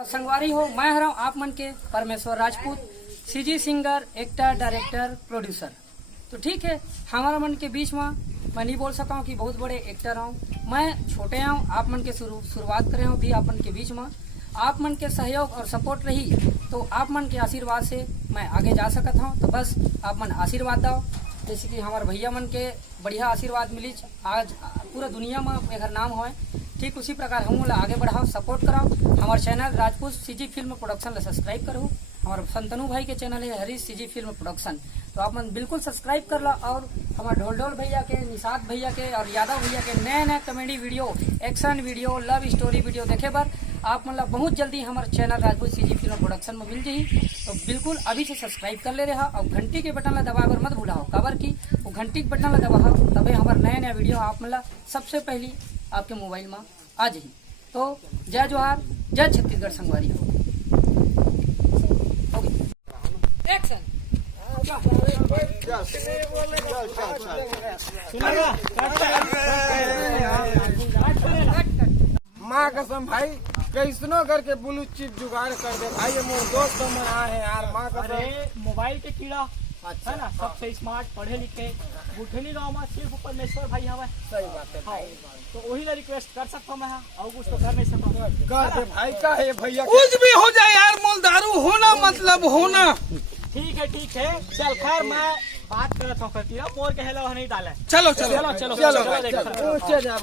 संगवारी हो, मैं हूँ आप मन के परमेश्वर Rajput, CG singer, actor, director, producer. तो ठीक है, हमारा मन के बीच में मैं नहीं बोल सका हूँ कि बहुत बड़े एक्टर हूँ। मैं छोटे हूँ, आप मन के शुरुआत करे हूँ भी आप मन के बीच में। आप मन के सहयोग और सपोर्ट रही तो आप मन के आशीर्वाद से मैं आगे जा सकता हूँ। तो बस आप मन आशीर्वाद दो, जैसे कि हमारे भैया मन के बढ़िया आशीर्वाद मिली आज पूरा दुनिया में एकर नाम हो। ठीक उसी प्रकार हम आगे बढ़ाओ, सपोर्ट कराओ। हमारे channel Rajput CG film production ला सब्सक्राइब करो। हमारे संतनु भाई के चैनल है हरीश सीजी फिल्म प्रोडक्शन, तो आप मन बिल्कुल सब्सक्राइब कर लो। और हमारे ढोल भैया के, निषाद भैया के और यादव भैया के नए नए comedy video, action video, love story video देखे बर आप मतलब बहुत जल्दी हमारे channel Rajput CG film production में मिल जाही। तो बिल्कुल अभी से सब्सक्राइब कर ले रहा और घंटी के बटन ला दबाकर मत भूलाओ, काबर की वो घंटी के बटन ला दबाओ तबे हमारे नए नए वीडियो आप मतलब सबसे पहली आपके मोबाइल में आ जाही। तो जय जोहार, जय छत्तीसगढ़ संगवारी हो। एक्शन। माँ कसम भाई कैसनो करके ब्लू चिप जुगाड़ कर दे भाई। ये मोर दोस्त मन आए हैं यार। माँ कसम मोबाइल के कीड़ा है ना, सबसे स्मार्ट, पढ़े लिखे बुढ़नी गाँव में सिर्फ परमेश्वर भाई हवा। सही बात है। हाँ, तो वही ना रिक्वेस्ट कर सकता हूँ मैं, और कुछ तो कर नहीं सकता। कर दे भाई, का है भैया कुछ भी हो जाए यार, मोल दारू होना मतलब होना। ठीक है चल, खैर मैं बात करता हूँ करती मोर के हेलो नहीं डाले। चलो चलो ऊंचे जाओ।